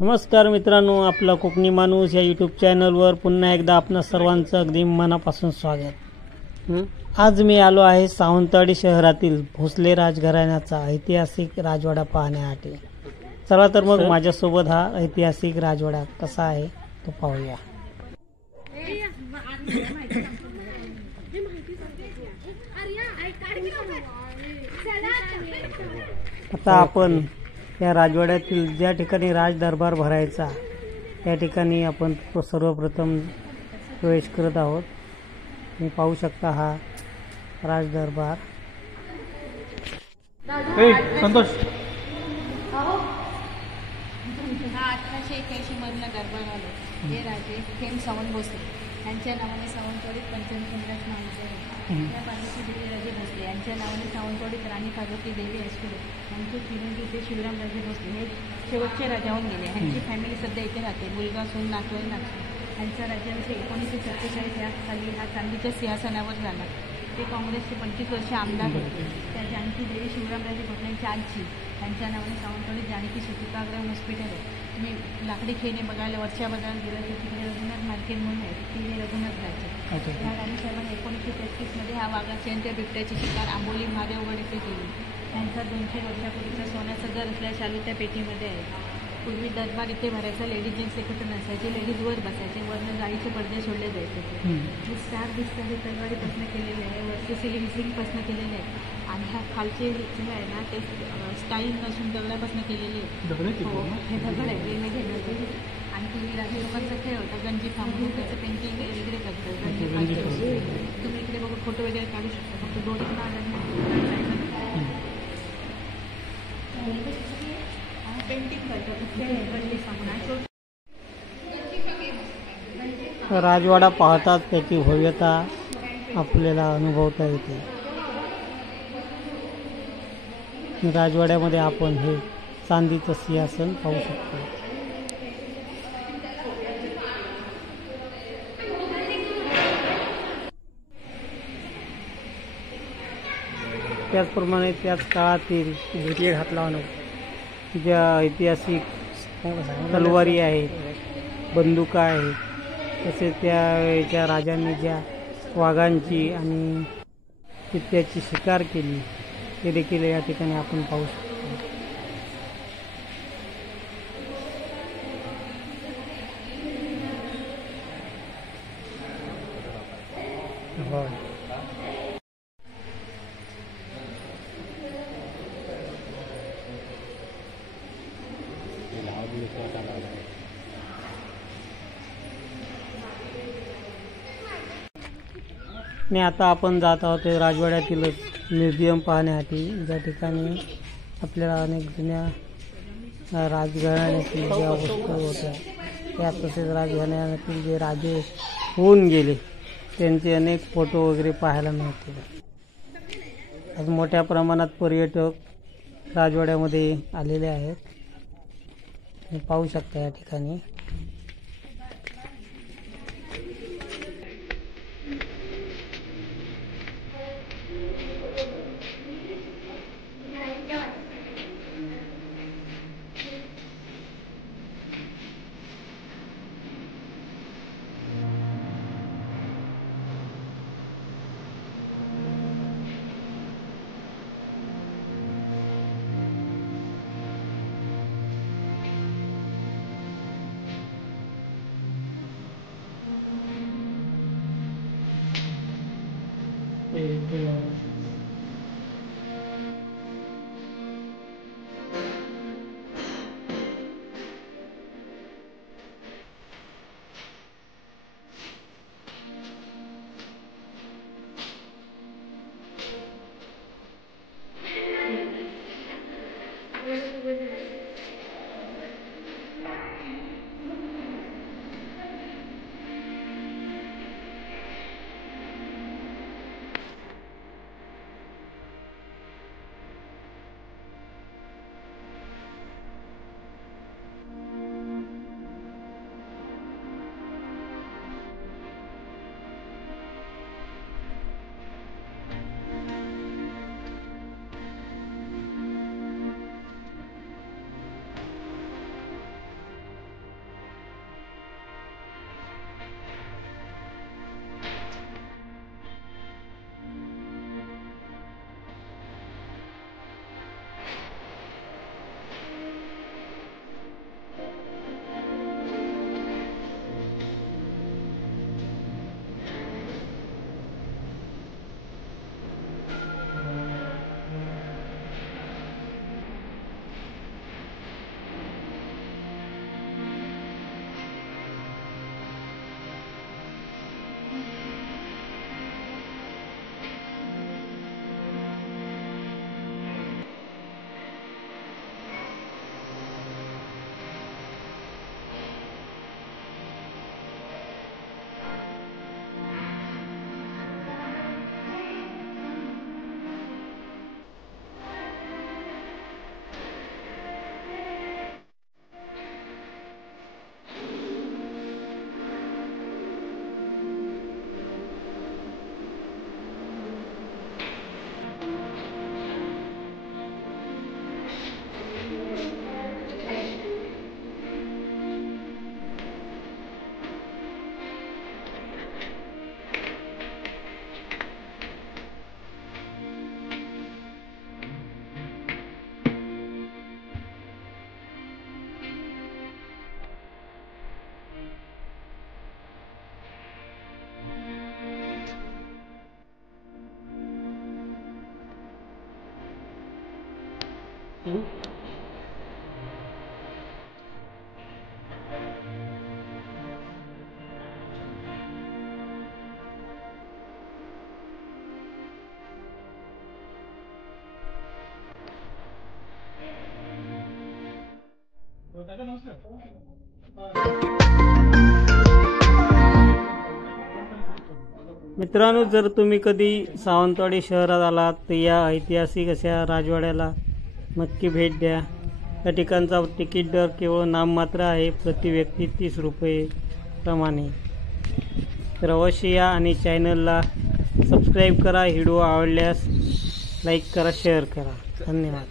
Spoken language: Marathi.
नमस्कार मित्रांनो, आपला कोकणी माणूस या यूट्यूब चॅनलवर पुन्हा एकदा आपणा सर्वांचं अगदी मनापासून स्वागत। आज मी आलो आहे सावंतवाडी शहरातील भोसले राजघराण्याचा ऐतिहासिक राजवाडा पाहण्यासाठी। चला तर मग माझ्यासोबत हा ऐतिहासिक राजवाडा कसा आहे तो पाहूया। आता आपण या राजवाड्यातील ज्या ठिकाणी राजदरबार भरायचा त्या ठिकाणी आपण सर्वप्रथम प्रवेश करत आहोत। तुम्ही पाहू शकता हा राजदरबार। संतोष 1881 मधला दरबार आलो। हे राजे खेम सावंत भोसले यांच्या नावाने सावंतवाडीत पंचमखंडात नावाचे आहे। या पार्वती देवी राजे भोसले यांच्या नावाने सावंतवाडीत राणी पार्वती देवी अश्वरे यांचे चिरंजीव ते शिवराम राजे भोसले हे शेवटचे राजा होऊन गेले। यांची फॅमिली सध्या इथे राहते। मुलगा सून नातू नागपूर यांचा राज्याभिषेक 1947 या साली हा चांदीच्या सिंहासनावर झाला। ते काँग्रेसचे 25 वर्ष आमदार होते। त्या जानकी देवी शिवरामराजे भोसलेंच्या आजी यांच्या नावाने सावंतवाडी जानकी सुतिकाग्रह हॉस्पिटल आहे। तुम्ही लाकडी खेळणे बघायला वरच्या बाजारात गेलं तर तिकडे रघुनाथ मार्केट म्हणून आहे, तिथे रघुनाथ राज्य। ह्या राणी साहेबांनी 1933 मध्ये हा वाघाची आणि त्या बिबट्याची शिकार आंबोली महादेवगड येथे केली। त्यांचा 200 वर्षापूर्वीचा सोन्याचा घर असल्या शालू त्या पेटीमध्ये आहे। पूर्वी दरबार इथे भरायचा, लेडीज जेंट्स एकत्र नसायचे, लेडीज वर बसायचे, वरनं गाडीचे पडदे सोडले जायचे। हे स्टार दिसतं हे तलवारीपासून केलेले आहे, वरचे सिलिंग सिंगपासून केलेले आहे आणि ह्या खालचे जे आहे ना ते स्टाईल नसून दगडापासून केलेले आहे। हो, हे दगड आहे वेगवेगळे नदी आणि तुम्ही राजे लोकांचा खेळ होता गंजी फांबून त्याचं पेंटिंग वगैरे करतात। गंजी तुम्ही इकडे बघून फोटो वगैरे काढू शकता, फक्त दोरींना पेंटिंग करतात। राजवाडा पाहताच त्याची भव्यता आपल्याला अनुभवता येते। राजवाड्यामध्ये आपण हे चांदीचं सिंहासन पाहू शकतो। त्याचप्रमाणे त्याच काळातील भेटले घातला ज्या ऐतिहासिक तलवारी आहेत, बंदुका आहेत, तसेच त्या राजांनी ज्या वाघांची आणि चित्त्याची शिकार केली ते देखील या ठिकाणी आपण पाहू शकतो। आणि आता आपण जात आहोत राजवाड्यातीलच म्युझियम पाहण्यासाठी, ज्या ठिकाणी आपल्याला अनेक जुन्या राजघराण्यातील ज्या वस्तू होत्या त्या, तसेच राजघराण्यातील जे राजे होऊन गेले त्यांचे अनेक फोटो वगैरे पाहायला मिळतील। आज मोठ्या प्रमाणात पर्यटक राजवाड्यामध्ये आलेले आहेत, तुम्ही पाहू शकता या ठिकाणी। मित्रांनो, जर तुम्ही कधी सावंतवाडी शहरात आलात तर या ऐतिहासिक अशा राजवाड्याला नक्की भेट द्या. या ठिकाणचा तिकीट दर केवळ नाममात्र आहे, प्रति व्यक्ती 30 रुपये प्रमाणे. तर अवश्य या आणि चॅनलला सबस्क्राईब करा. व्हिडिओ आवडल्यास लाईक करा, शेअर करा. धन्यवाद.